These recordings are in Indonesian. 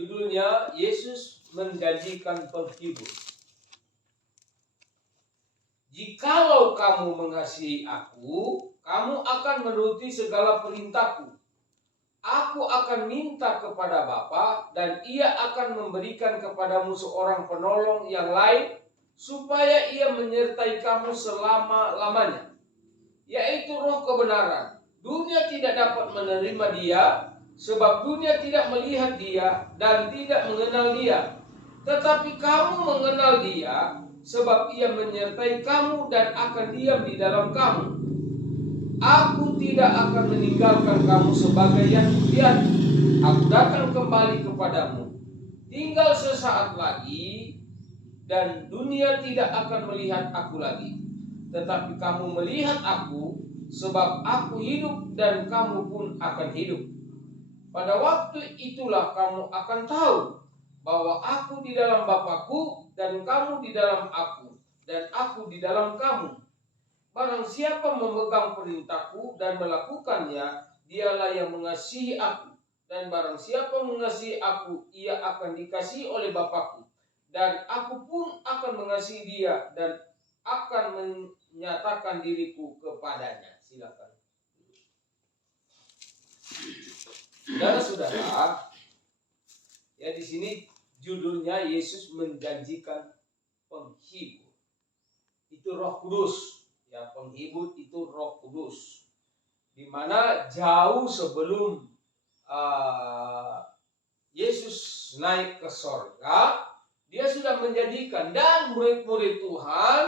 Judulnya Yesus menjanjikan penghibur. Jikalau kamu mengasihi aku, kamu akan menuruti segala perintahku. Aku akan minta kepada Bapa, dan Ia akan memberikan kepadamu seorang penolong yang lain, supaya Ia menyertai kamu selama-lamanya, yaitu Roh kebenaran. Dunia tidak dapat menerima Dia, sebab dunia tidak melihat Dia dan tidak mengenal Dia. Tetapi kamu mengenal Dia, sebab Ia menyertai kamu dan akan diam di dalam kamu. Aku tidak akan meninggalkan kamu sebagai yang sendirian. Aku datang kembali kepadamu. Tinggal sesaat lagi, dan dunia tidak akan melihat aku lagi. Tetapi kamu melihat aku, sebab aku hidup dan kamu pun akan hidup. Pada waktu itulah kamu akan tahu bahwa aku di dalam Bapa-Ku, dan kamu di dalam aku, dan aku di dalam kamu. Barang siapa memegang perintahku dan melakukannya, dialah yang mengasihi aku. Dan barang siapa mengasihi aku, ia akan dikasihi oleh Bapa-Ku. Dan aku pun akan mengasihi dia dan akan menyatakan diriku kepadanya. Silakan. Saudara-saudara, ya di sini judulnya Yesus menjanjikan penghibur. Itu Roh Kudus. Ya, penghibur itu Roh Kudus. Di mana jauh sebelum Yesus naik ke sorga, Dia sudah menjanjikan, dan murid-murid Tuhan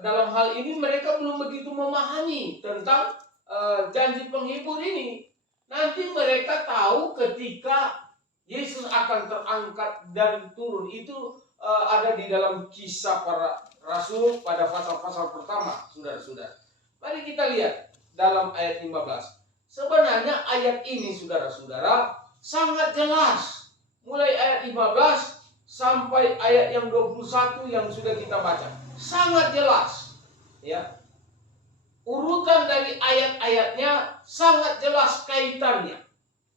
dalam hal ini mereka belum begitu memahami tentang janji penghibur ini. Nanti mereka tahu ketika Yesus akan terangkat dan turun. Itu ada di dalam Kisah Para Rasul pada pasal-pasal pertama, saudara-saudara. Mari kita lihat dalam ayat 15. Sebenarnya ayat ini, saudara-saudara, sangat jelas. Mulai ayat 15 sampai ayat yang 21 yang sudah kita baca. Sangat jelas. Ya. Urutan dari ayat-ayatnya sangat jelas kaitannya.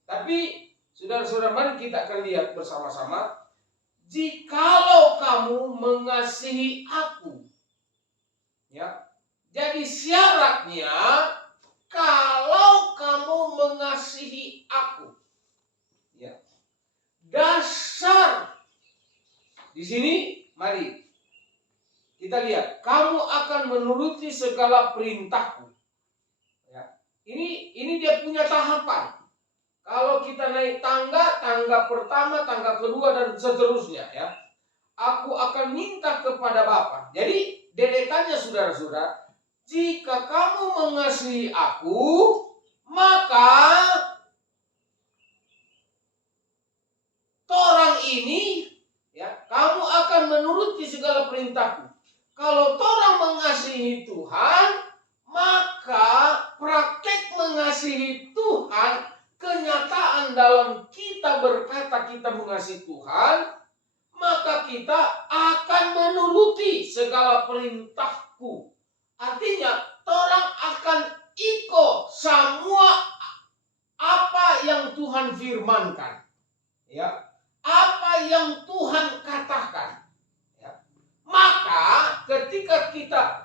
Tapi saudara-saudara, mari kita akan lihat bersama-sama. Jikalau kamu mengasihi aku. Ya. Jadi syaratnya, kalau kamu mengasihi aku. Ya. Dasar. Di sini, mari kita lihat. Kamu akan menuruti segala perintahku. Ya. Ini dia punya tahapan. Kalau kita naik tangga pertama, tangga kedua, dan seterusnya, ya. Aku akan minta kepada Bapa. Jadi, deretannya saudara-saudara, jika kamu mengasihi aku, maka orang ini, ya, kamu akan menuruti segala perintahku. Kalau orang mengasihi Tuhan, maka praktek mengasihi Tuhan, kenyataan dalam kita berkata kita mengasihi Tuhan, maka kita akan menuruti segala perintahku. Artinya, orang akan ikut semua apa yang Tuhan firmankan. Ya. Apa yang Tuhan katakan. Ya. Maka ketika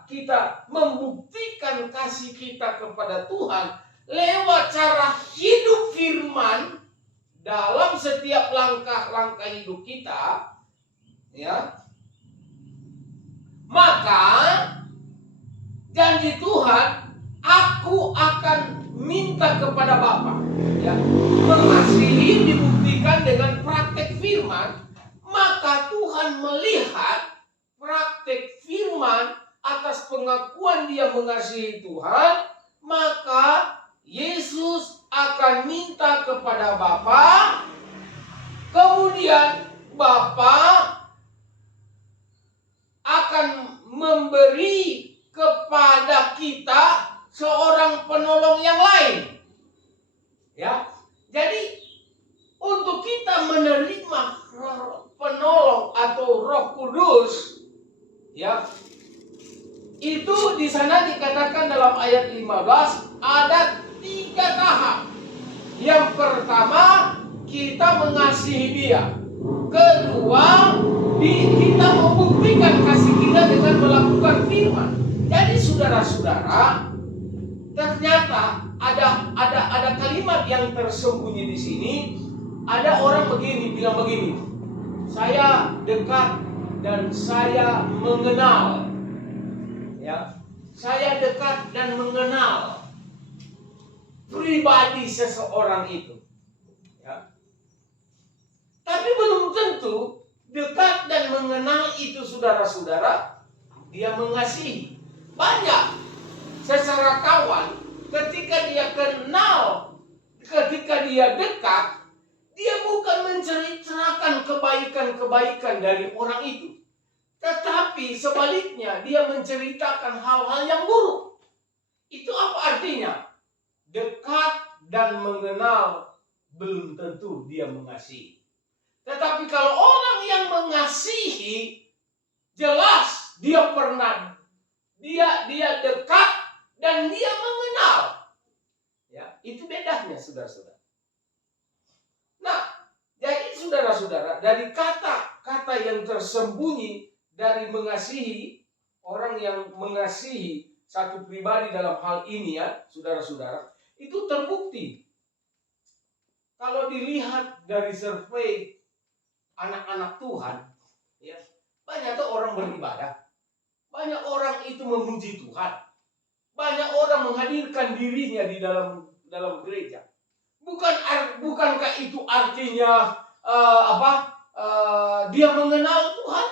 kita membuktikan kasih kita kepada Tuhan lewat cara hidup firman dalam setiap langkah-langkah hidup kita, ya, maka janji Tuhan, aku akan minta kepada Bapa, ya, mengasihi dibuktikan dengan praktek firman. Maka Tuhan melihat praktek firman atas pengakuan dia mengasihi Tuhan, maka Yesus akan minta kepada Bapa, kemudian Bapa akan memberi kepada kita seorang penolong yang lain. Ya. Jadi untuk kita menerima penolong atau Roh Kudus, ya, itu di sana dikatakan dalam ayat 15 ada 3 tahap. Yang pertama, kita mengasihi Dia. Kedua, kita membuktikan kasih kita dengan melakukan firman. Jadi saudara-saudara, ternyata ada kalimat yang tersembunyi di sini. Ada orang bilang begini, saya dekat dan saya mengenal. Ya, saya dekat dan mengenal pribadi seseorang itu. Ya. Tapi belum tentu dekat dan mengenal itu saudara-saudara dia mengasihi. Banyak secara kawan ketika dia kenal, ketika dia dekat, dia bukan menceritakan kebaikan-kebaikan dari orang itu. Tetapi sebaliknya dia menceritakan hal-hal yang buruk. Itu apa artinya? Dekat dan mengenal belum tentu dia mengasihi. Tetapi kalau orang yang mengasihi, jelas dia pernah, dia dekat dan dia mengenal. Ya, itu bedanya saudara-saudara. Nah, jadi saudara-saudara, dari kata-kata yang tersembunyi dari mengasihi, orang yang mengasihi satu pribadi dalam hal ini ya, saudara-saudara, itu terbukti. Kalau dilihat dari survei anak-anak Tuhan, ya, banyak tuh orang beribadah, banyak orang itu memuji Tuhan, banyak orang menghadirkan dirinya di dalam gereja. Bukankah itu artinya dia mengenal Tuhan?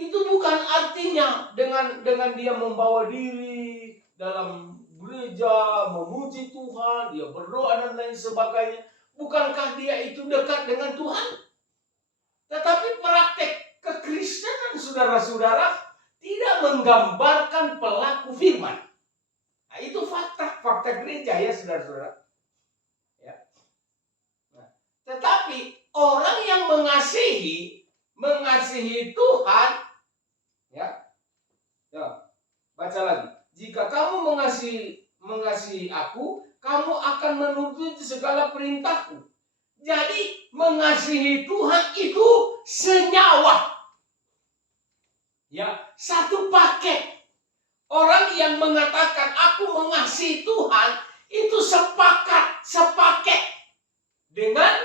Itu bukan artinya dengan dia membawa diri dalam gereja, memuji Tuhan, dia berdoa dan lain sebagainya. Bukankah dia itu dekat dengan Tuhan? Tetapi praktek kekristenan saudara-saudara tidak menggambarkan pelaku firman. Nah, itu fakta gereja ya saudara-saudara. Ya. Nah, tetapi orang yang mengasihi Tuhan, ya, baca lagi. Jika kamu mengasihi aku, kamu akan menuruti segala perintahku. Jadi mengasihi Tuhan itu senyawa. Ya, satu paket. Orang yang mengatakan aku mengasihi Tuhan itu sepaket dengan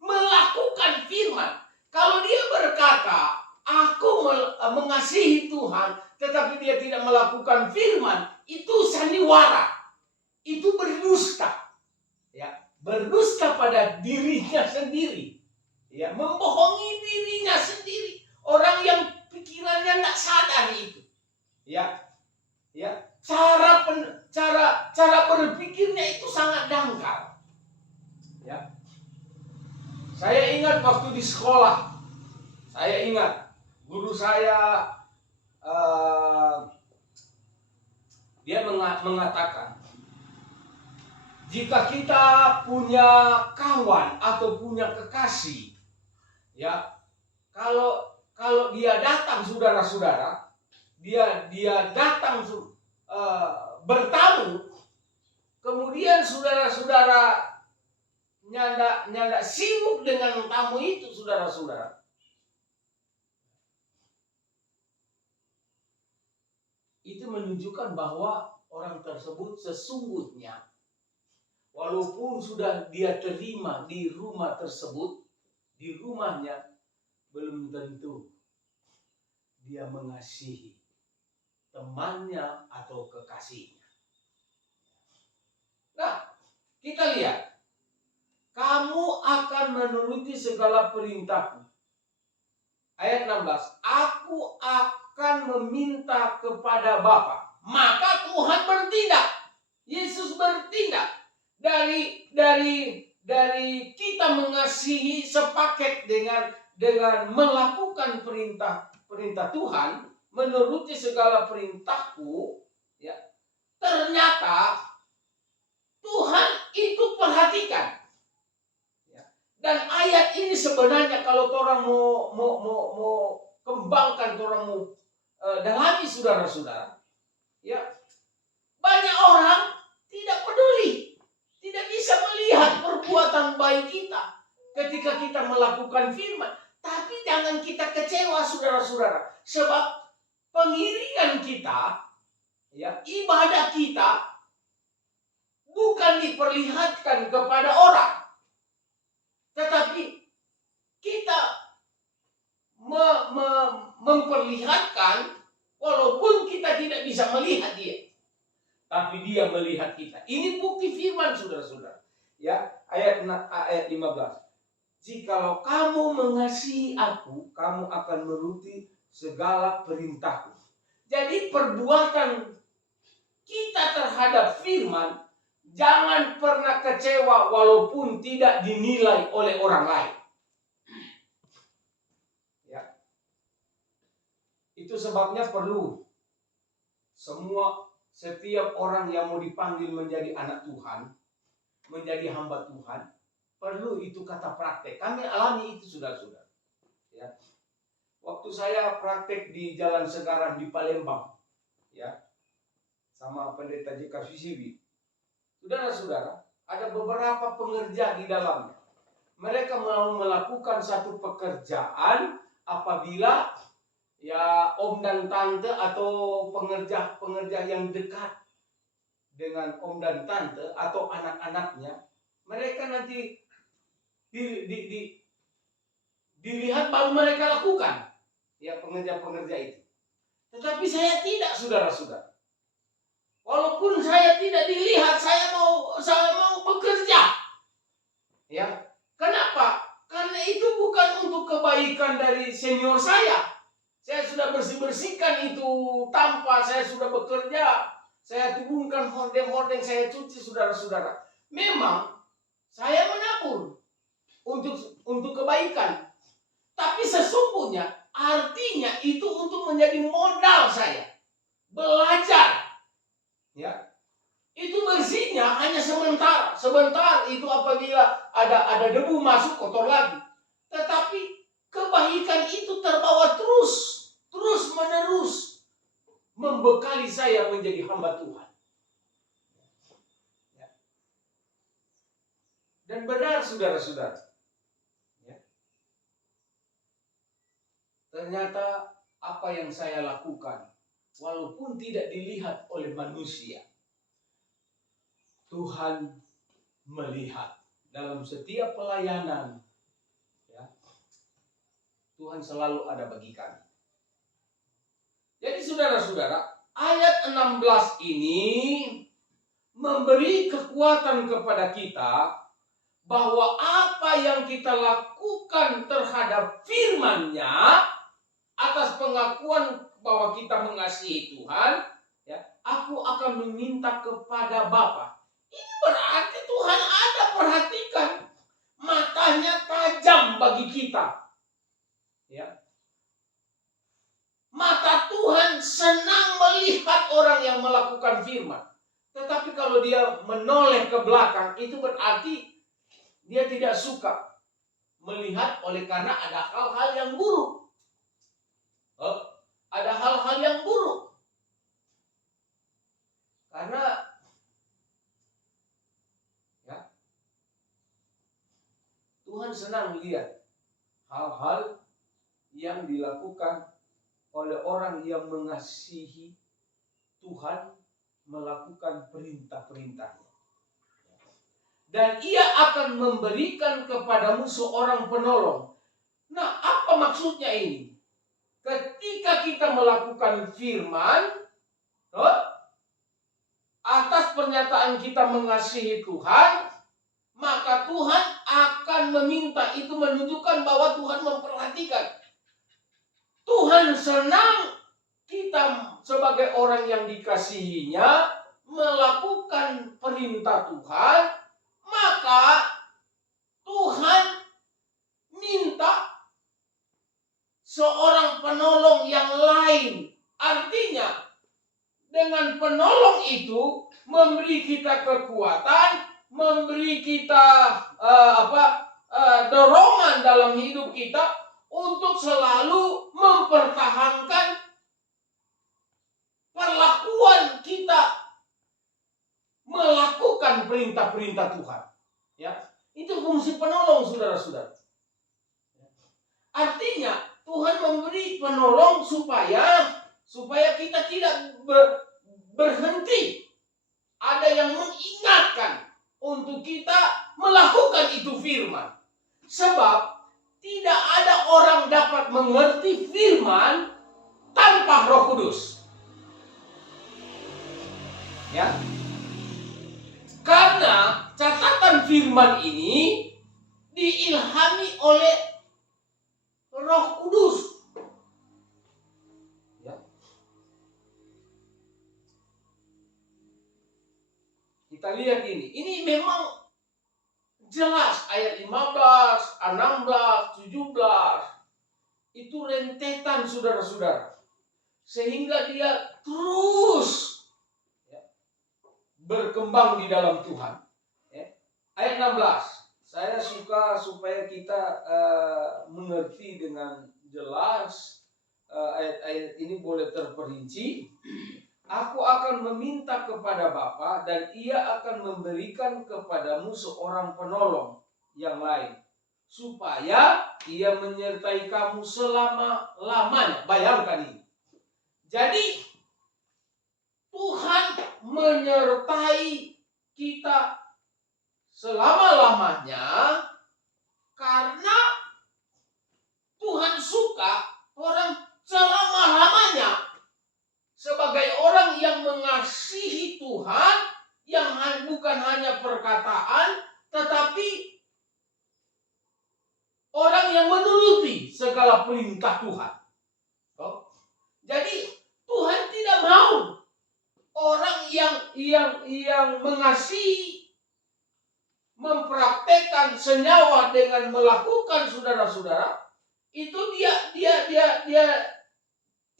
melakukan firman. Kalau dia berkata aku mengasihi Tuhan tetapi dia tidak melakukan firman, itu sandiwara. Itu berdusta. Ya, berdusta pada dirinya sendiri. Ya, membohongi dirinya sendiri. Orang yang pikirannya tidak sadar itu. Ya. Ya, cara berpikirnya itu sangat dangkal. Ya. Saya ingat waktu di sekolah, guru saya dia mengatakan, jika kita punya kawan atau punya kekasih, ya, kalau dia datang saudara-saudara, dia datang bertamu, kemudian saudara-saudara nyanda sibuk dengan tamu itu saudara-saudara, itu menunjukkan bahwa orang tersebut sesungguhnya walaupun sudah dia terima di rumah tersebut, di rumahnya belum tentu dia mengasihi temannya atau kekasihnya. Nah, kita lihat. Kamu akan menuruti segala perintahku. Ayat 16. Aku akan meminta kepada Bapa. Maka Tuhan bertindak. Yesus bertindak. Dari kita mengasihi sepaket dengan melakukan perintah Tuhan, menuruti segala perintahku, ya, ternyata Tuhan itu perhatikan. Ya. Dan ayat ini sebenarnya kalau orang mau kembangkan, orang mau dalami saudara-saudara, ya, banyak orang tidak peduli, tidak bisa melihat perbuatan baik kita ketika kita melakukan firman. Tapi jangan kita kecewa, saudara-saudara. Sebab pengiringan kita, ya, ibadah kita bukan diperlihatkan kepada orang. Tetapi kita memperlihatkan walaupun kita tidak bisa melihat dia. Tapi dia melihat kita. Ini bukti firman, saudara-saudara. Ya, ayat 15. Jikalau kamu mengasihi aku, kamu akan menuruti segala perintahku. Jadi perbuatan kita terhadap firman jangan pernah kecewa walaupun tidak dinilai oleh orang lain. Ya. Itu sebabnya perlu setiap orang yang mau dipanggil menjadi anak Tuhan, menjadi hamba Tuhan, perlu itu kata praktek. Kami alami itu, saudara-saudara. Ya. Waktu saya praktek di Jalan Segaran di Palembang, ya, sama pendeta JK Visibi, saudara-saudara, ada beberapa pengerja di dalamnya. Mereka mau melakukan satu pekerjaan apabila ya om dan tante atau pengerja yang dekat dengan om dan tante atau anak-anaknya, mereka nanti dilihat baru mereka lakukan, ya, pengerja-pengerja itu. Tetapi saya tidak, saudara-saudara. Walaupun saya tidak dilihat, saya mau bekerja. Ya, kenapa? Karena itu bukan untuk kebaikan dari senior saya. Saya sudah bersihkan itu tanpa saya sudah bekerja. Saya turunkan hordeng-hordeng, saya cuci, saudara-saudara. Memang saya menabur untuk kebaikan. Tapi sesungguhnya artinya itu untuk menjadi modal saya. Belajar. Ya. Itu bersihnya hanya sebentar. Sebentar itu apabila ada debu masuk kotor lagi. Tetapi kebaikan itu terbawa terus menerus membekali saya menjadi hamba Tuhan. Ya. Dan benar, saudara-saudara. Ternyata apa yang saya lakukan, walaupun tidak dilihat oleh manusia, Tuhan melihat dalam setiap pelayanan. Ya, Tuhan selalu ada bagi kami. Jadi saudara-saudara, ayat 16 ini memberi kekuatan kepada kita bahwa apa yang kita lakukan terhadap firman-Nya atas pengakuan bahwa kita mengasihi Tuhan, ya, aku akan meminta kepada Bapa. Ini berarti Tuhan ada perhatikan, matanya tajam bagi kita. Ya. Mata Tuhan senang melihat orang yang melakukan firman. Tetapi kalau dia menoleh ke belakang, itu berarti dia tidak suka melihat oleh karena ada hal-hal yang buruk. Ada hal-hal yang buruk. Karena ya, Tuhan senang melihat hal-hal yang dilakukan oleh orang yang mengasihi Tuhan, melakukan perintah-perintahnya. Dan ia akan memberikan kepadamu seorang penolong. Nah, apa maksudnya ini? Ketika kita melakukan firman, atas pernyataan kita mengasihi Tuhan, maka Tuhan akan meminta, itu menunjukkan bahwa Tuhan memperhatikan. Tuhan senang kita sebagai orang yang dikasihinya melakukan perintah Tuhan, maka Tuhan minta seorang penolong yang lain. Artinya dengan penolong itu memberi kita kekuatan, memberi kita dorongan dalam hidup kita untuk selalu mempertahankan perlakuan kita melakukan perintah-perintah Tuhan. Ya, Itu fungsi penolong, saudara-saudara. Artinya Tuhan memberi penolong supaya kita tidak berhenti. Ada yang mengingatkan untuk kita melakukan itu firman. Sebab tidak ada orang dapat mengerti firman tanpa Roh Kudus. Ya. Karena catatan firman ini diilhami oleh Roh Kudus. Ya. Kita lihat ini. Ini memang jelas ayat 15, 16, 17. Itu rentetan, saudara-saudara. Sehingga dia terus berkembang di dalam Tuhan. Ayat 16. Saya suka supaya kita mengerti dengan jelas. Ayat-ayat ini boleh terperinci. Aku akan meminta kepada Bapa dan Ia akan memberikan kepadamu seorang penolong yang lain, supaya Ia menyertai kamu selama-lamanya. Bayangkan ini. Jadi Tuhan menyertai kita selama-lamanya karena Tuhan suka orang selama-lamanya. Sebagai orang yang mengasihi Tuhan, yang bukan hanya perkataan, tetapi orang yang menuruti segala perintah Tuhan. Jadi Tuhan tidak mau orang yang mengasihi, mempraktekkan senyawa dengan melakukan, saudara-saudara, itu dia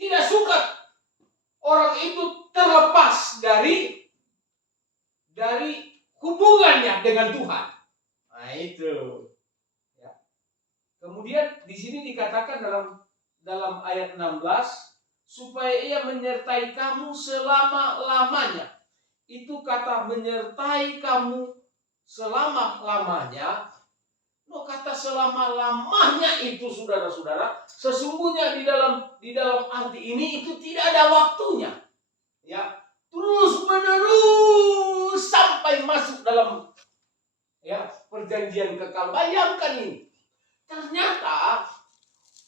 tidak suka orang itu terlepas dari hubungannya dengan Tuhan. Nah itu. Ya. Kemudian di sini dikatakan dalam ayat 16, supaya Ia menyertai kamu selama-lamanya. Itu kata menyertai kamu selama-lamanya. Kata selama-lamanya itu, saudara-saudara, sesungguhnya di dalam arti ini itu tidak ada waktunya. Ya, terus menerus sampai masuk dalam perjanjian kekal. Bayangkan ini. Ternyata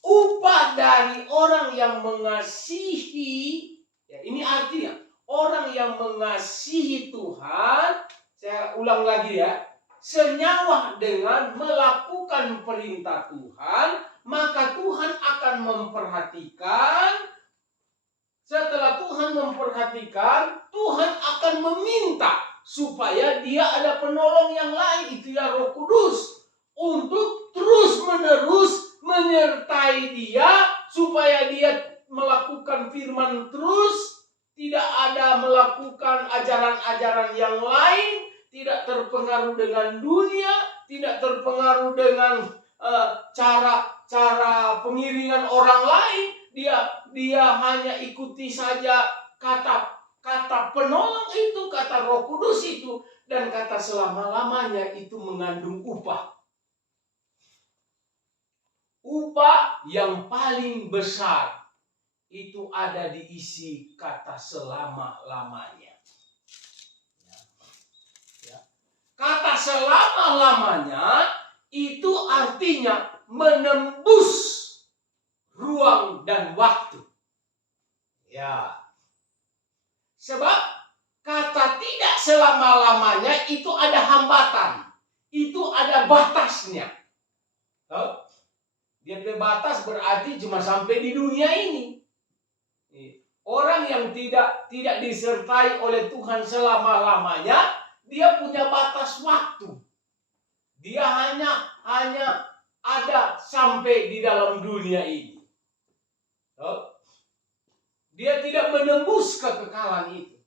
upah dari orang yang mengasihi, ini artinya orang yang mengasihi Tuhan, saya ulang lagi ya, senyawa dengan melakukan perintah Tuhan, maka Tuhan akan memperhatikan. Setelah Tuhan memperhatikan, Tuhan akan meminta supaya dia ada penolong yang lain, itu ya Roh Kudus, untuk terus-menerus menyertai dia, supaya dia melakukan firman terus, tidak ada melakukan ajaran-ajaran yang lain, tidak terpengaruh dengan dunia, tidak terpengaruh dengan cara pengiringan orang lain. Dia hanya ikuti saja kata penolong itu, kata Roh Kudus itu, dan kata selama-lamanya itu mengandung upah. Upah yang paling besar itu ada diisi kata selama-lamanya. Kata selama-lamanya itu artinya menembus ruang dan waktu. Ya. Sebab kata tidak selama-lamanya itu ada hambatan. Itu ada batasnya. Dia batas berarti cuma sampai di dunia ini. Orang yang tidak disertai oleh Tuhan selama-lamanya, dia punya batas waktu. Dia hanya ada sampai di dalam dunia ini. Dia tidak menembus kekekalan itu.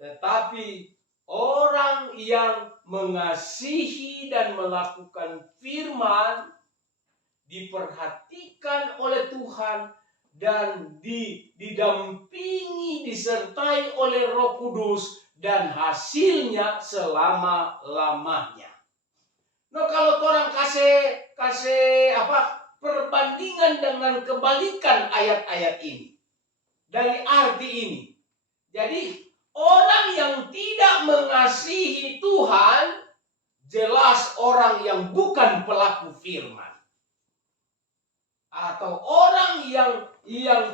Tetapi orang yang mengasihi dan melakukan firman, diperhatikan oleh Tuhan dan didampingi, disertai oleh Roh Kudus, dan hasilnya selama-lamanya. No kalau orang kasih perbandingan dengan kebalikan ayat-ayat ini dari arti ini. Jadi orang yang tidak mengasihi Tuhan jelas orang yang bukan pelaku firman. Atau orang yang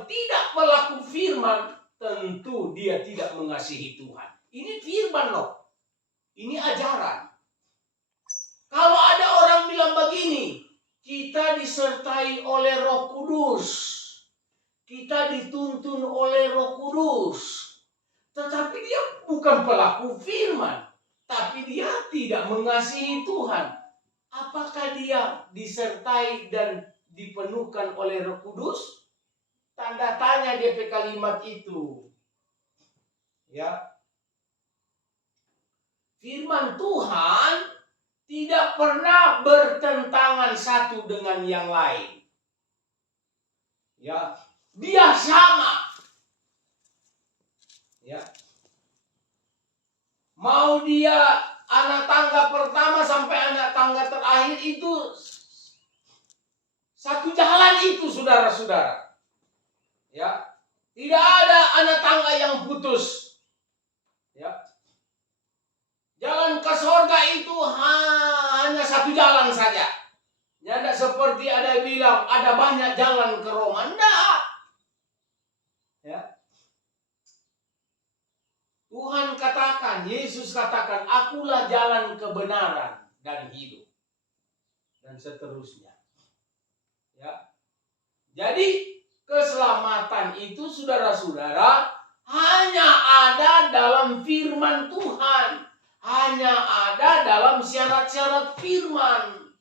tidak pelaku firman, tentu dia tidak mengasihi Tuhan. Ini firman loh. Ini ajaran. Kalau ada orang bilang begini, kita disertai oleh Roh Kudus. Kita dituntun oleh Roh Kudus. Tetapi dia bukan pelaku firman. Tapi dia tidak mengasihi Tuhan. Apakah dia disertai dan dipenuhkan oleh Roh Kudus? Tanda tanya DP kalimat itu. Ya. Firman Tuhan tidak pernah bertentangan satu dengan yang lain. Ya, dia sama. Ya. Mau dia anak tangga pertama sampai anak tangga terakhir itu satu jalan itu, saudara-saudara. Ya. Tidak ada anak tangga yang putus. Ya. Jalan ke surga itu hanya satu jalan saja. Tidak seperti ada yang bilang ada banyak jalan ke Roma. Tidak. Ya. Tuhan katakan, Yesus katakan, akulah jalan kebenaran dan hidup. Dan seterusnya. Ya. Jadi keselamatan itu, saudara-saudara, hanya ada dalam firman Tuhan. Hanya ada dalam syarat-syarat firman.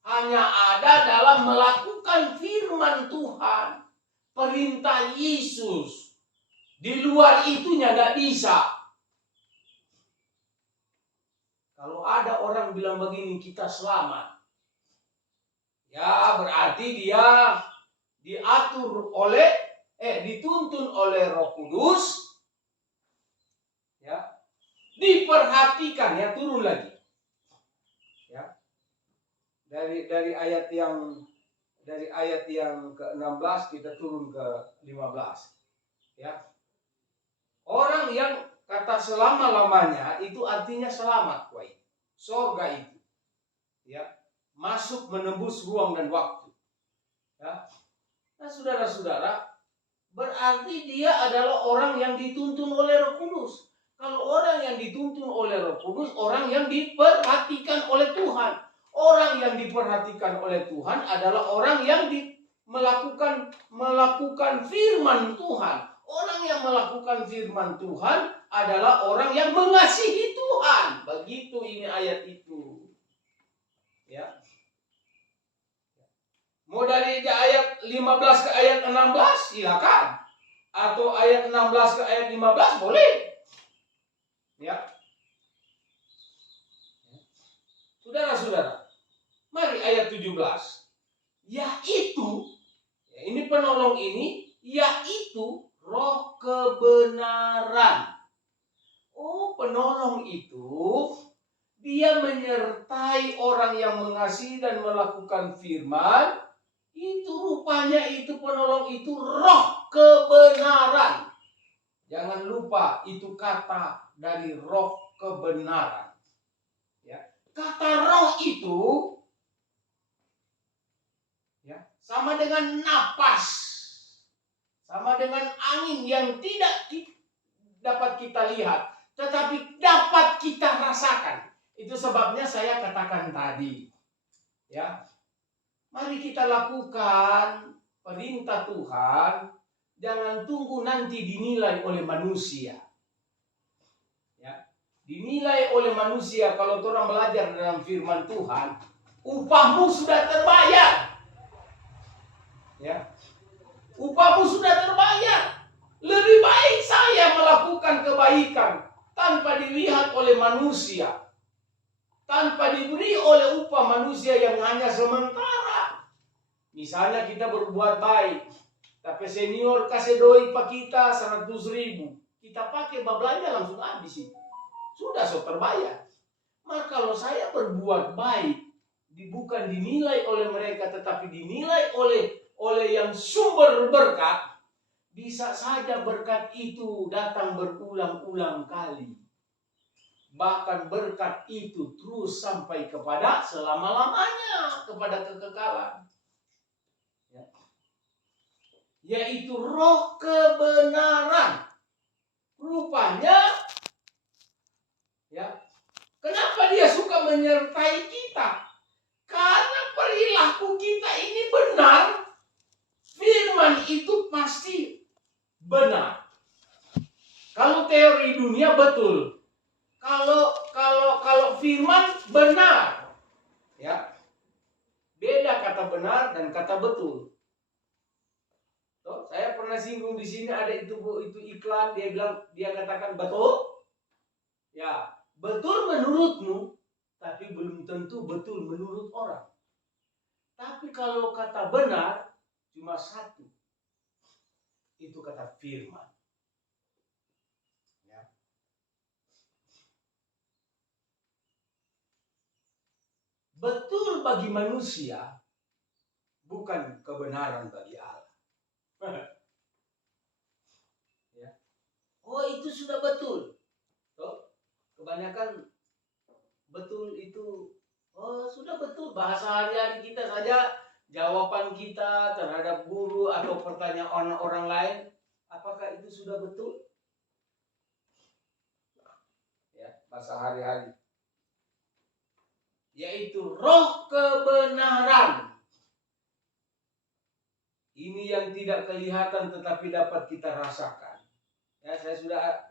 Hanya ada dalam melakukan firman Tuhan. Perintah Yesus. Di luar itunya tidak bisa. Kalau ada orang bilang begini, kita selamat. Ya, berarti dia dituntun oleh Roh Kudus. Ya. Diperhatikan, ya, turun lagi. Ya. Dari ayat yang ke-16 kita turun ke 15. Ya. Orang yang kata selama-lamanya itu artinya selamat, kuai. Sorga itu. Ya. Masuk menembus ruang dan waktu. Ya. Nah, saudara-saudara, berarti dia adalah orang yang dituntun oleh Roh Kudus. Kalau orang yang dituntun oleh Roh Kudus, orang yang diperhatikan oleh Tuhan. Orang yang diperhatikan oleh Tuhan adalah orang yang melakukan firman Tuhan. Orang yang melakukan firman Tuhan adalah orang yang mengasihi Tuhan. Begitu ini ayat itu. Ya. Mau dari ayat 15 ke ayat 16, silakan. Atau ayat 16 ke ayat 15, boleh. Ya. Saudara-saudara, mari ayat 17. Yaitu, ya, ini penolong ini, yaitu Roh kebenaran. Oh, penolong itu dia menyertai orang yang mengasihi dan melakukan firman. Itu rupanya itu penolong itu Roh kebenaran. Jangan lupa itu kata dari Roh kebenaran. Ya. Kata roh itu, ya, sama dengan napas. Sama dengan angin yang tidak dapat kita lihat, tetapi dapat kita rasakan. Itu sebabnya saya katakan tadi. Ya. Mari kita lakukan perintah Tuhan. Jangan tunggu nanti dinilai oleh manusia. Ya. Dinilai oleh manusia. Kalau orang belajar dalam firman Tuhan, upahmu sudah terbayar. Ya. Upahmu sudah terbayar. Lebih baik saya melakukan kebaikan tanpa dilihat oleh manusia. Tanpa diberi oleh upah manusia yang hanya sementara. Misalnya kita berbuat baik, tapi senior kasih doi pak kita 100.000. Kita pakai belanja langsung habis itu. Sudah so terbayar. Maka kalau saya berbuat baik bukan dinilai oleh mereka, tetapi dinilai oleh yang sumber berkat, bisa saja berkat itu datang berulang-ulang kali. Bahkan berkat itu terus sampai kepada selama-lamanya, kepada kekekalan. Ya. Yaitu roh kebenaran. Rupanya, ya, kenapa dia suka menyertai kita? Karena perilaku kita ini benar. Firman itu pasti benar. Kalau teori dunia betul. Kalau firman benar. Ya. Beda kata benar dan kata betul. Tuh, saya pernah singgung di sini ada itu iklan, dia katakan betul. Ya, betul menurutmu, tapi belum tentu betul menurut orang. Tapi kalau kata benar cuma satu. Itu kata firman. Ya. Betul bagi manusia, bukan kebenaran bagi Allah. Ya. Oh, itu sudah betul. Tuh, kebanyakan betul itu, oh sudah betul. Bahasa hari-hari kita saja, jawaban kita terhadap guru atau pertanyaan orang lain, apakah itu sudah betul? Ya, bahasa hari-hari. Yaitu roh kebenaran. Ini yang tidak kelihatan tetapi dapat kita rasakan. Ya, saya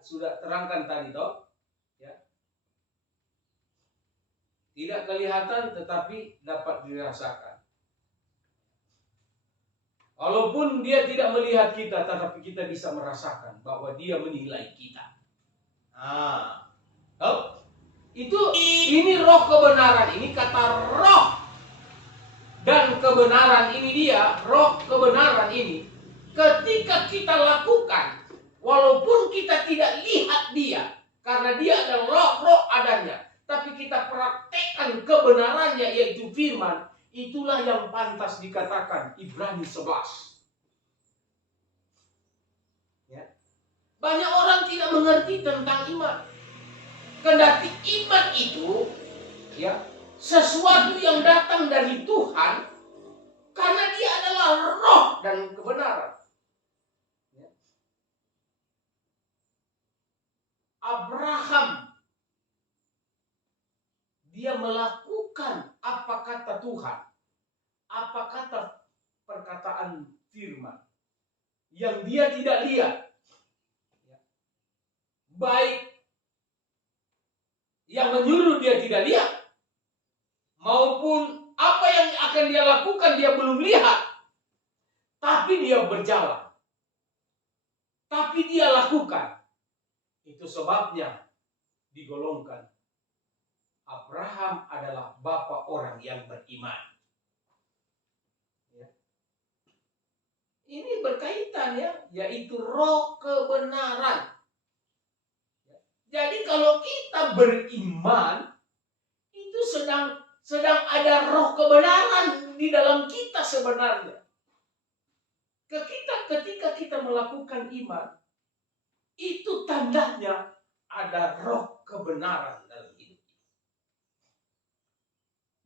sudah terangkan tadi toh. Ya. Tidak kelihatan tetapi dapat dirasakan. Walaupun dia tidak melihat kita, tetapi kita bisa merasakan bahwa dia menilai kita. Oh, ini roh kebenaran. Ini kata roh dan kebenaran ini dia, roh kebenaran ini. Ketika kita lakukan, walaupun kita tidak lihat dia, karena dia adalah roh adanya, tapi kita praktekkan kebenarannya yaitu firman, itulah yang pantas dikatakan Ibrani 11. Ya. Banyak orang tidak mengerti tentang iman. Kendati iman itu, ya, sesuatu yang datang dari Tuhan, karena dia adalah roh dan kebenaran. Ya. Abraham, dia melakukan apa kata Tuhan, apa kata perkataan firman yang dia tidak lihat. Baik yang menyuruh dia tidak lihat, maupun apa yang akan dia lakukan dia belum lihat, tapi dia berjalan, tapi dia lakukan. Itu sebabnya digolongkan Abraham adalah bapa orang yang beriman. Ya. Ini berkaitan ya, yaitu roh kebenaran. Ya. Jadi kalau kita beriman, itu sedang ada roh kebenaran di dalam kita sebenarnya. Ketika kita melakukan iman, itu tandanya ada roh kebenaran dalam hidup.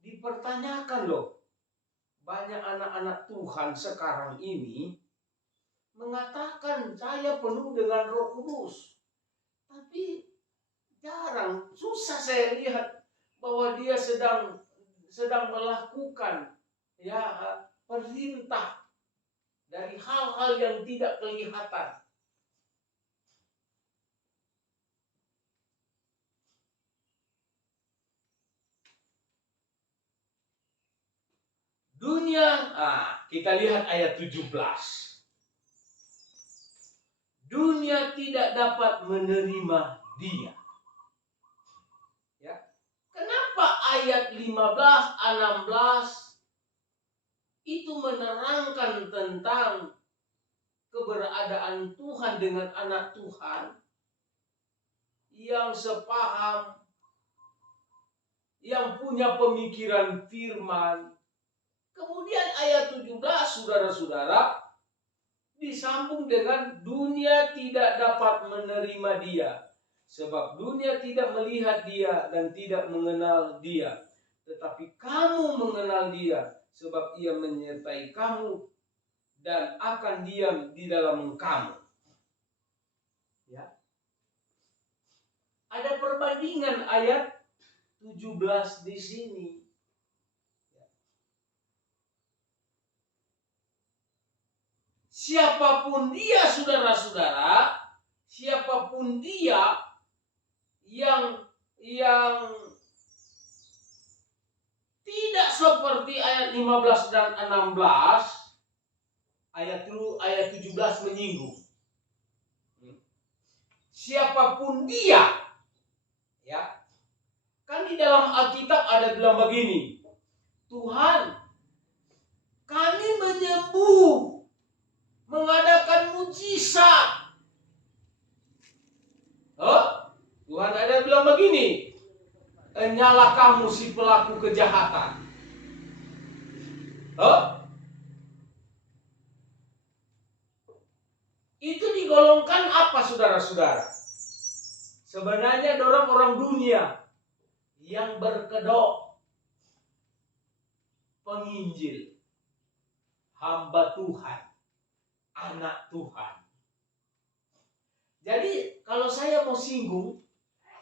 Dipertanyakan loh, banyak anak-anak Tuhan sekarang ini mengatakan saya penuh dengan Roh Kudus, tapi jarang, susah saya lihat bahwa dia sedang melakukan ya perintah dari hal-hal yang tidak kelihatan. Dunia, kita lihat ayat 17. Dunia tidak dapat menerima dia. Ya. Kenapa ayat 15, 16 itu menerangkan tentang keberadaan Tuhan dengan anak Tuhan yang sepaham, yang punya pemikiran firman. Kemudian ayat 17, saudara-saudara, disambung dengan dunia tidak dapat menerima dia. Sebab dunia tidak melihat dia dan tidak mengenal dia. Tetapi kamu mengenal dia, sebab ia menyertai kamu dan akan diam di dalam kamu. Ya. Ada perbandingan ayat 17 di sini. Siapapun dia, saudara-saudara, siapapun dia yang tidak seperti ayat 15 dan 16, ayat 17 menyinggung. Siapapun dia, ya. Kan di dalam Alkitab ada bilang begini, Tuhan, kami menyembuh, mengadakan mujizat. Tuhan ada bilang begini, nyala kamu si pelaku kejahatan. Itu digolongkan apa, saudara-saudara? Sebenarnya orang-orang dunia yang berkedok penginjil, hamba Tuhan, anak Tuhan. Jadi kalau saya mau singgung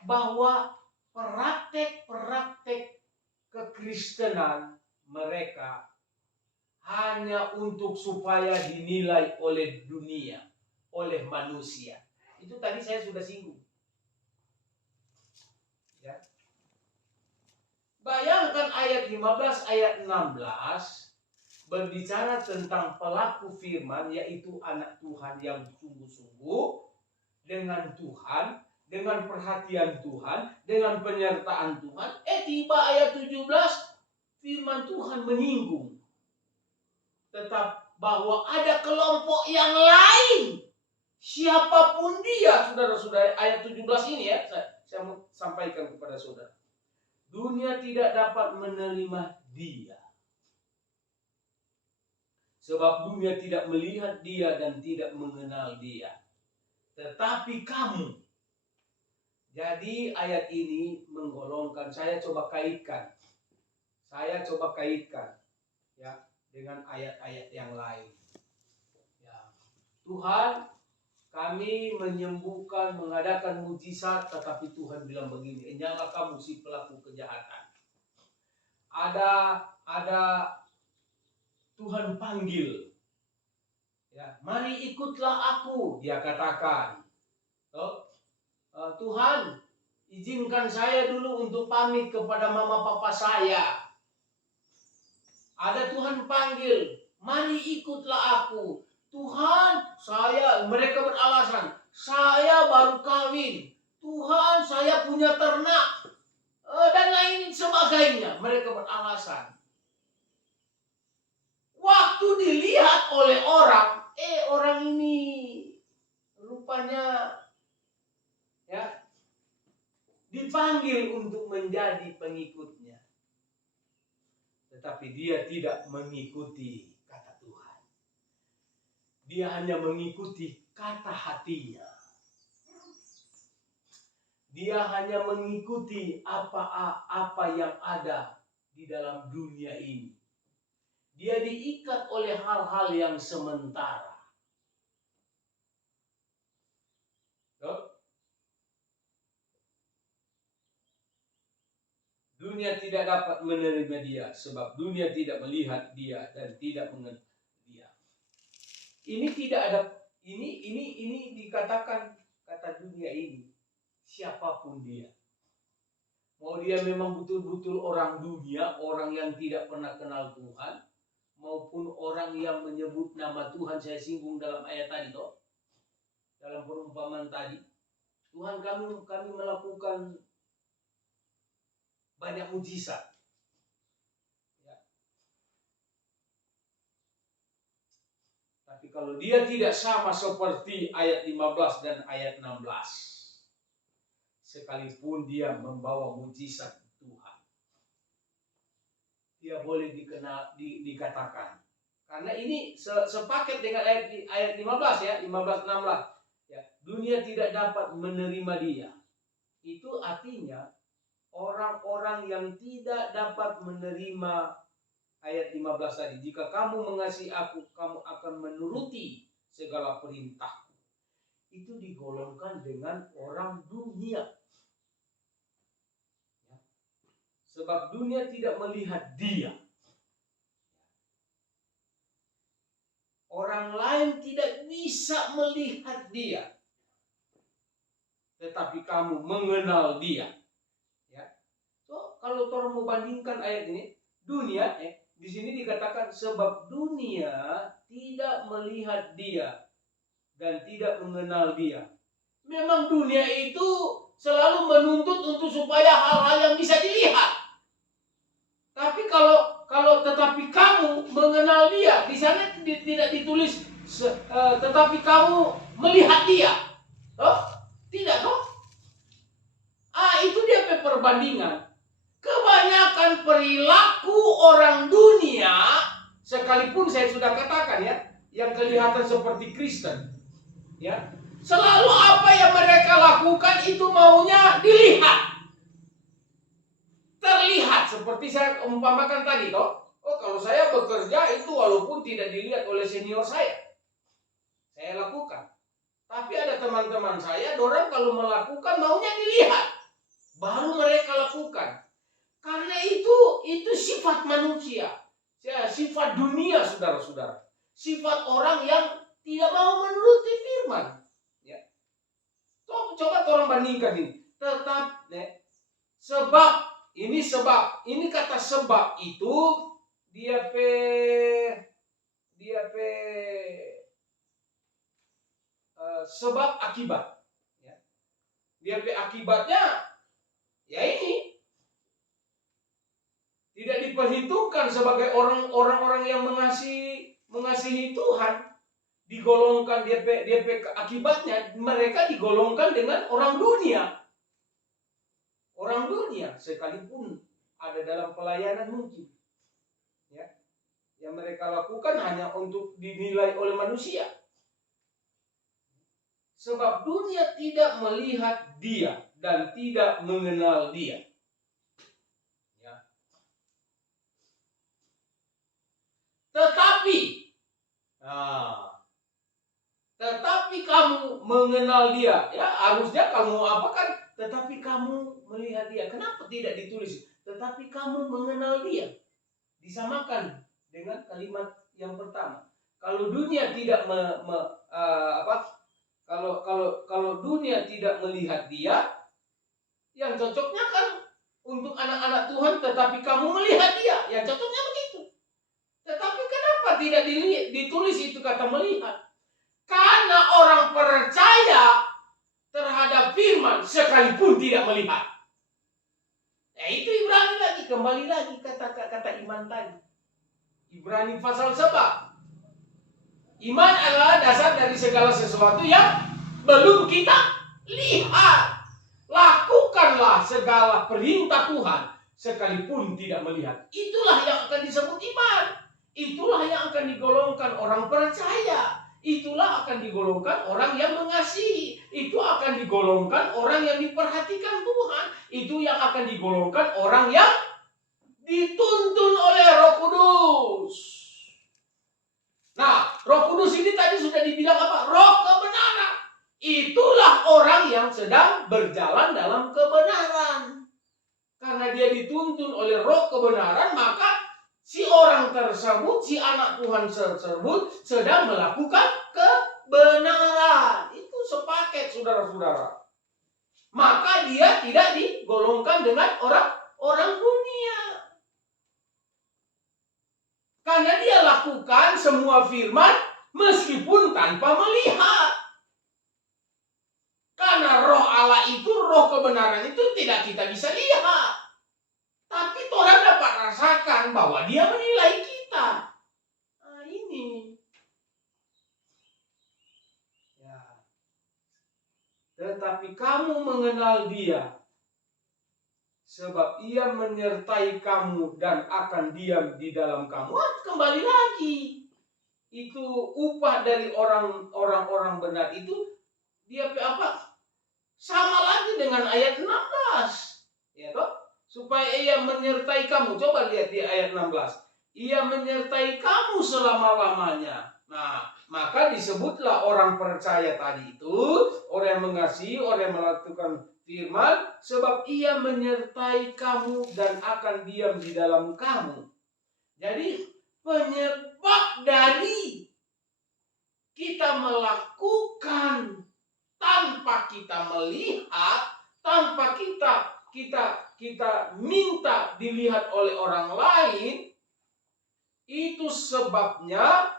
bahwa praktek-praktek kekristenan mereka hanya untuk supaya dinilai oleh dunia, oleh manusia. Itu tadi saya sudah singgung. Ya. Bayangkan ayat 15, ayat 16 berbicara tentang pelaku firman, yaitu anak Tuhan yang sungguh-sungguh dengan Tuhan, dengan perhatian Tuhan, dengan penyertaan Tuhan. Tiba ayat 17, firman Tuhan menyinggung tetap bahwa ada kelompok yang lain. Siapapun dia, saudara-saudara, ayat 17 ini ya, saya mau sampaikan kepada saudara. Dunia tidak dapat menerima dia. Sebab dunia tidak melihat dia dan tidak mengenal dia. Tetapi kamu. Jadi ayat ini menggolongkan, saya coba kaitkan ya dengan ayat-ayat yang lain. Ya. Tuhan, kami menyembuhkan, mengadakan mujizat, tetapi Tuhan bilang begini, nyala kamu si pelaku kejahatan. Ada Tuhan panggil. Ya, mari ikutlah aku, dia katakan. Tuhan, izinkan saya dulu untuk pamit kepada mama papa saya. Ada Tuhan panggil, mari ikutlah aku. Tuhan, mereka beralasan, saya baru kawin. Tuhan, saya punya ternak. Dan lain sebagainya. Mereka beralasan. Waktu dilihat oleh orang, orang ini rupanya ya dipanggil untuk menjadi pengikutnya. Tetapi dia tidak mengikuti kata Tuhan. Dia hanya mengikuti kata hatinya. Dia hanya mengikuti apa yang ada di dalam dunia ini. Dia diikat oleh hal-hal yang sementara. Dunia tidak dapat menerima dia, sebab dunia tidak melihat dia dan tidak mengenal dia. Ini tidak ada, ini dikatakan kata dunia ini, siapapun dia. Mau dia memang betul-betul orang dunia, orang yang tidak pernah kenal Tuhan, maupun orang yang menyebut nama Tuhan, saya singgung dalam ayat tadi toh, dalam perumpamaan tadi. Tuhan, kami melakukan banyak mujizat. Ya. Tapi kalau dia tidak sama seperti ayat 15 dan ayat 16, sekalipun dia membawa mujizat Tuhan, dia boleh dikatakan. Karena ini sepaket dengan ayat 15 ya, 15-16. Ya, dunia tidak dapat menerima dia. Itu artinya orang-orang yang tidak dapat menerima ayat 15 tadi. Jika kamu mengasihi aku, kamu akan menuruti segala perintahku. Itu digolongkan dengan orang dunia. Ya. Sebab dunia tidak melihat dia. Orang lain tidak bisa melihat dia. Tetapi kamu mengenal dia. Ya. So, kalau orang mau bandingkan ayat ini, dunia, di sini dikatakan sebab dunia tidak melihat dia dan tidak mengenal dia. Memang dunia itu selalu menuntut untuk supaya hal-hal yang bisa dilihat. Tapi kalau tetapi kamu mengenal dia, di sana tidak ditulis tetapi kamu melihat dia. Toh? Tidak toh? Itu dia perbandingan. Kebanyakan perilaku orang dunia, sekalipun saya sudah katakan ya, yang kelihatan seperti Kristen, ya, selalu apa yang mereka lakukan itu maunya dilihat. Terlihat seperti saya umpamakan tadi toh. Oh, kalau saya bekerja itu walaupun tidak dilihat oleh senior saya lakukan. Tapi ada teman-teman saya, dorang kalau melakukan maunya dilihat, baru mereka lakukan. Karena itu sifat manusia, sifat dunia, saudara-saudara. Sifat orang yang tidak mau menuruti firman. Ya. Coba orang bandingkan ini. Tetap, sebab ini kata sebab itu dia sebab akibat. Ya. Dia akibatnya ya ini tidak diperhitungkan sebagai orang-orang yang mengasihi Tuhan, digolongkan dia akibatnya mereka digolongkan dengan orang dunia. Orang dunia sekalipun ada dalam pelayanan mungkin, ya, yang mereka lakukan hanya untuk dinilai oleh manusia. Sebab dunia tidak melihat dia dan tidak mengenal dia. Ya. Tetapi kamu mengenal dia, ya, harusnya kamu apakan? Tetapi kamu melihat dia. Kenapa tidak ditulis? Tetapi kamu mengenal dia. Disamakan dengan kalimat yang pertama. Kalau dunia tidak kalau dunia tidak melihat dia, yang cocoknya kan untuk anak-anak Tuhan. Tetapi kamu melihat dia, yang cocoknya begitu. Tetapi kenapa tidak ditulis itu kata melihat? Karena orang percaya terhadap firman sekalipun tidak melihat. Itu Ibrani lagi, kembali lagi kata iman tadi. Ibrani pasal 1. Iman adalah dasar dari segala sesuatu yang belum kita lihat. Lakukanlah segala perintah Tuhan sekalipun tidak melihat. Itulah yang akan disebut iman. Itulah yang akan digolongkan orang percaya. Itulah akan digolongkan orang yang mengasihi. Itu akan digolongkan orang yang diperhatikan Tuhan. Itu yang akan digolongkan orang yang dituntun oleh Roh Kudus. Nah, Roh Kudus ini tadi sudah dibilang apa? Roh kebenaran. Itulah orang yang sedang berjalan dalam kebenaran. Karena dia dituntun oleh Roh kebenaran, maka si orang tersebut, si anak Tuhan tersebut sedang melakukan kebenaran. Itu sepaket, saudara-saudara. Maka dia tidak digolongkan dengan orang dunia. Karena dia lakukan semua firman meskipun tanpa melihat. Karena Roh Allah itu, Roh kebenaran itu tidak kita bisa lihat. Tapi Tuhan dapat rasakan bahwa dia menilai kita. Nah, ini. Ya. Tetapi kamu mengenal dia. sebab ia menyertai kamu dan akan diam di dalam kamu. Kembali lagi, itu upah dari orang-orang benar itu dia apa? Sama lagi dengan ayat 16. Ya toh? Supaya ia menyertai kamu. Coba lihat di ayat 16. Ia menyertai kamu selama-lamanya. Nah, maka disebutlah orang percaya tadi itu, orang yang mengasihi, orang yang melakukan firman, sebab ia menyertai kamu dan akan diam di dalam kamu. Jadi penyebab dari kita melakukan tanpa kita melihat, tanpa kita minta dilihat oleh orang lain, itu sebabnya,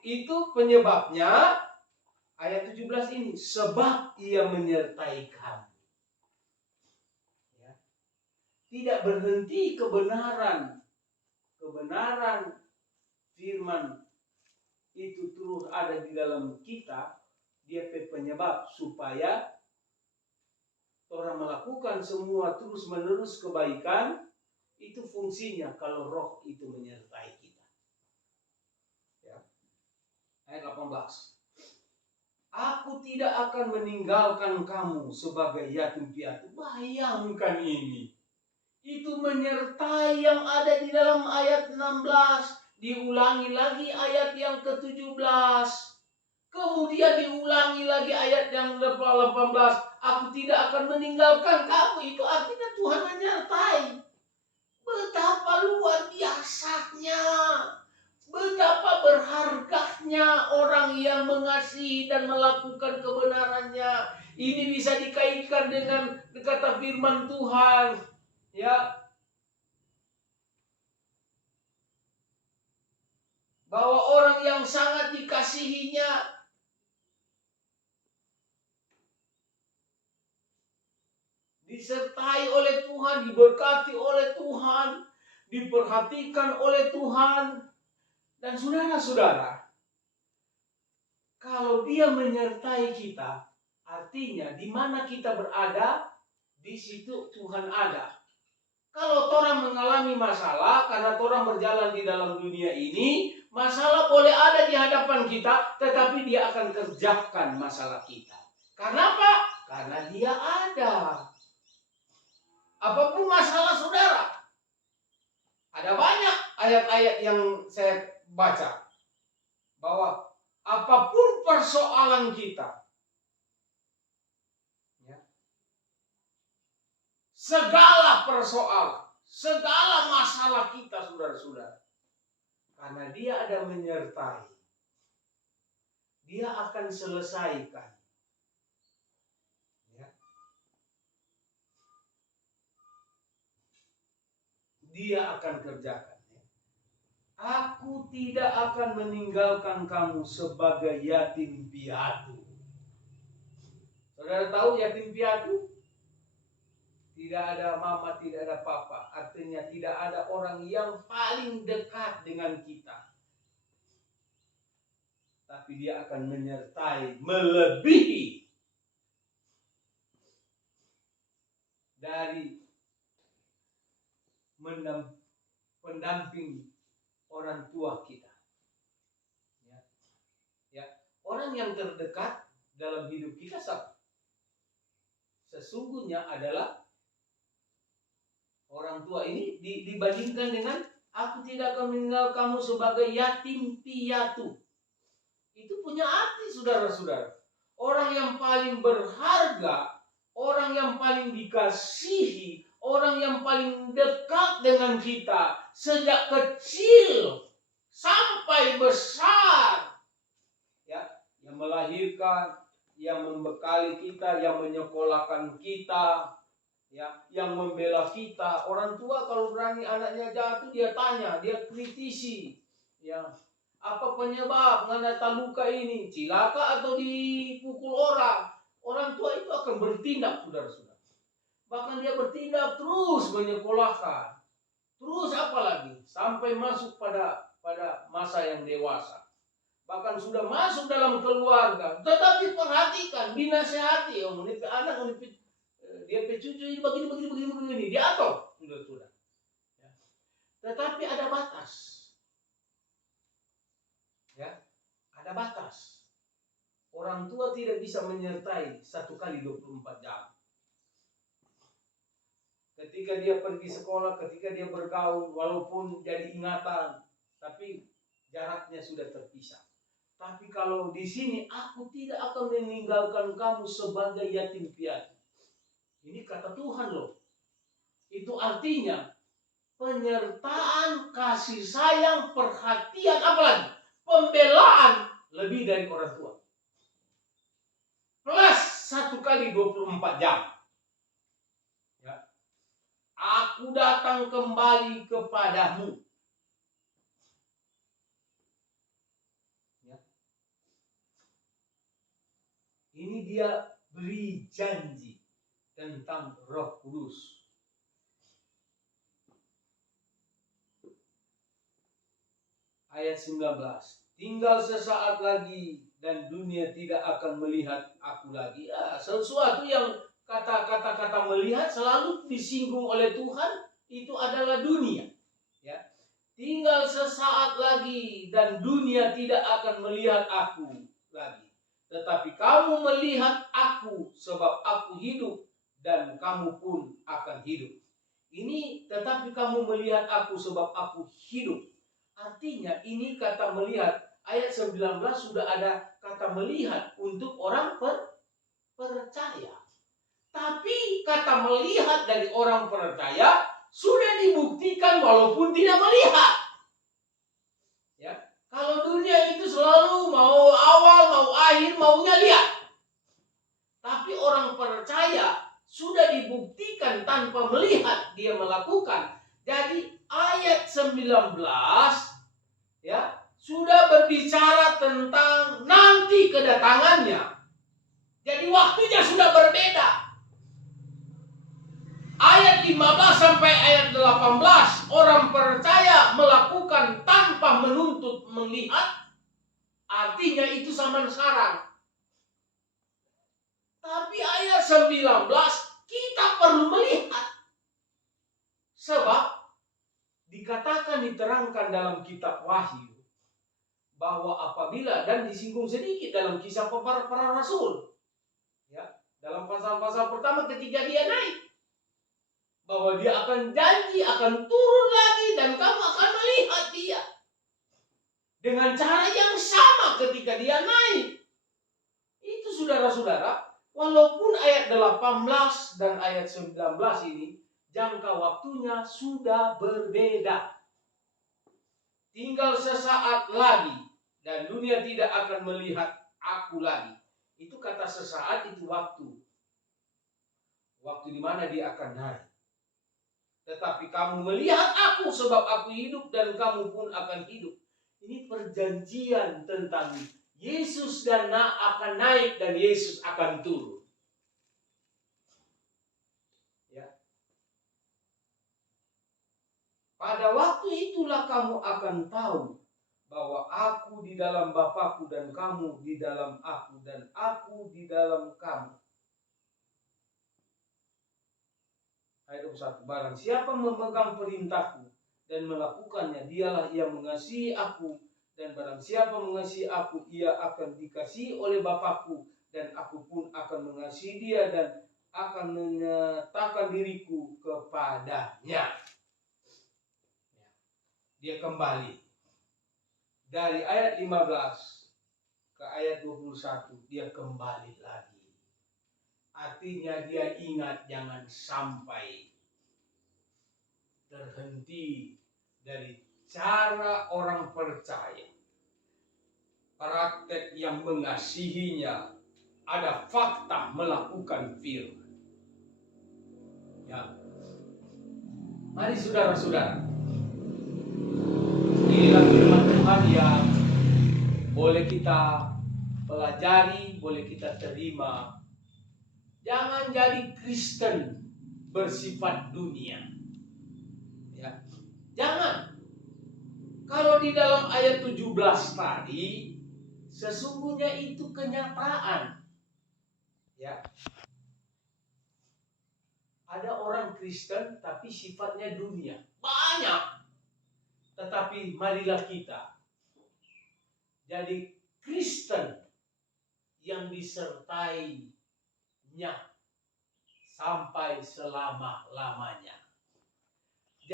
itu penyebabnya ayat 17 ini, sebab ia menyertai kamu. Ya. Tidak berhenti kebenaran firman itu terus ada di dalam kita, dia penyebab supaya orang melakukan semua terus menerus kebaikan. Itu fungsinya kalau roh itu menyertai kita. Ya. Ayat 18. Aku tidak akan meninggalkan kamu sebagai yatim piatu. Bayangkan ini. Itu menyertai yang ada di dalam ayat 16. Diulangi lagi ayat yang ke-17. Kemudian diulangi lagi ayat yang ke-18. Aku tidak akan meninggalkan kamu. Itu artinya Tuhan menyertai. Betapa luar biasanya, betapa berharganya orang yang mengasihi dan melakukan kebenarannya. Ini bisa dikaitkan dengan kata firman Tuhan, ya, bahwa orang yang sangat dikasihinya disertai oleh Tuhan, diberkati oleh Tuhan, diperhatikan oleh Tuhan. Dan saudara-saudara, kalau dia menyertai kita, artinya di mana kita berada, di situ Tuhan ada. Kalau orang mengalami masalah, karena orang berjalan di dalam dunia ini, masalah boleh ada di hadapan kita, tetapi dia akan kerjakan masalah kita. Karena apa? Karena dia ada. Apapun masalah saudara, ada banyak ayat-ayat yang saya baca bahwa apapun persoalan kita, ya, segala persoalan, segala masalah kita, saudara-saudara, karena dia ada menyertai, dia akan selesaikan. Dia akan kerjakan. Aku tidak akan meninggalkan kamu sebagai yatim piatu. Saudara tahu yatim piatu? Tidak ada mama, tidak ada papa. Artinya tidak ada orang yang paling dekat dengan kita. Tapi dia akan menyertai, melebihi dari pendamping orang tua kita. Ya. Orang yang terdekat dalam hidup kita sesungguhnya adalah orang tua ini dibandingkan dengan aku tidak akan meninggal kamu sebagai yatim piatu. Itu punya arti, saudara-saudara. Orang yang paling berharga, orang yang paling dikasihi, orang yang paling dekat dengan kita sejak kecil sampai besar, ya, yang melahirkan, yang membekali kita, yang menyekolahkan kita, ya, yang membela kita. Orang tua kalau berani anaknya jatuh, dia tanya, dia kritisi, ya, apa penyebab mengapa luka ini, cilaka atau dipukul orang. Orang tua itu akan bertindak, saudara-saudara. Bahkan dia bertindak terus menyekolahkan. Terus apa lagi? Sampai masuk pada masa yang dewasa. Bahkan sudah masuk dalam keluarga. Tetapi perhatikan, dinasehati. Anak menipit dia cucu ini begini, diatur, sudah. Ya. Tetapi ada batas. Ya, ada batas. Orang tua tidak bisa menyertai 1 kali 24 jam. Ketika dia pergi sekolah, ketika dia bergaul, walaupun jadi ingatan, tapi jaraknya sudah terpisah. Tapi kalau di sini, aku tidak akan meninggalkan kamu sebagai yatim piatu. Ini kata Tuhan loh. Itu artinya penyertaan, kasih sayang, perhatian, apalagi pembelaan lebih dari orang tua. Plus 1 kali 24 jam. Ya. Aku datang kembali kepadamu. Ini dia beri janji tentang Roh Kudus. Ayat 19. Tinggal sesaat lagi dan dunia tidak akan melihat aku lagi. Sesuatu yang kata melihat selalu disinggung oleh Tuhan, itu adalah dunia. Ya. Tinggal sesaat lagi dan dunia tidak akan melihat aku lagi. Tetapi kamu melihat aku sebab aku hidup dan kamu pun akan hidup. Ini tetapi kamu melihat aku sebab aku hidup. Artinya ini kata melihat. Ayat 19 sudah ada kata melihat untuk orang percaya. Tapi kata melihat dari orang percaya sudah dibuktikan walaupun tidak melihat. Ya. Kalau dunia itu selalu mau awal, mau akhir, maunya lihat. Tapi orang percaya sudah dibuktikan tanpa melihat dia melakukan. Jadi ayat 19 ya sudah berbicara tentang nanti kedatangannya. Jadi waktunya sudah berbeda. Ayat 15 sampai ayat 18 orang percaya melakukan tanpa menuntut melihat. Artinya itu zaman sekarang. Tapi ayat 19 kita perlu melihat. Sebab dikatakan diterangkan dalam kitab Wahyu bahwa apabila dan disinggung sedikit dalam kisah para rasul. Ya, dalam pasal-pasal pertama ketika dia naik. Bahwa dia akan janji, akan turun lagi dan kamu akan melihat dia. Dengan cara yang sama ketika dia naik. Itu saudara-saudara, walaupun ayat 18 dan ayat 19 ini, jangka waktunya sudah berbeda. Tinggal sesaat lagi dan dunia tidak akan melihat aku lagi. Itu kata sesaat itu waktu. Waktu di mana dia akan naik. Tetapi kamu melihat aku sebab aku hidup dan kamu pun akan hidup. Ini perjanjian tentang Yesus dan akan naik dan Yesus akan turun. Ya. Pada waktu itulah kamu akan tahu bahwa aku di dalam Bapakku dan kamu di dalam aku dan aku di dalam kamu. Ayat 21. Barang siapa memegang perintahku dan melakukannya, dialah yang mengasihi aku. Dan barang siapa mengasihi aku, ia akan dikasihi oleh Bapakku. Dan aku pun akan mengasihi dia dan akan menyatakan diriku kepadanya. Dia kembali. Dari ayat 15 ke ayat 21, dia kembali lagi. Artinya dia ingat jangan sampai terhenti dari cara orang percaya. Praktek yang mengasihinya ada fakta melakukan firman. Ya. Mari saudara-saudara. Inilah firman Tuhan yang boleh kita pelajari, boleh kita terima. Jangan jadi Kristen bersifat dunia. Ya. Jangan. Kalau di dalam ayat 17 tadi, sesungguhnya itu kenyataan. Ya. Ada orang Kristen tapi sifatnya dunia. Banyak. Tetapi marilah kita jadi Kristen yang disertainya sampai selama-lamanya.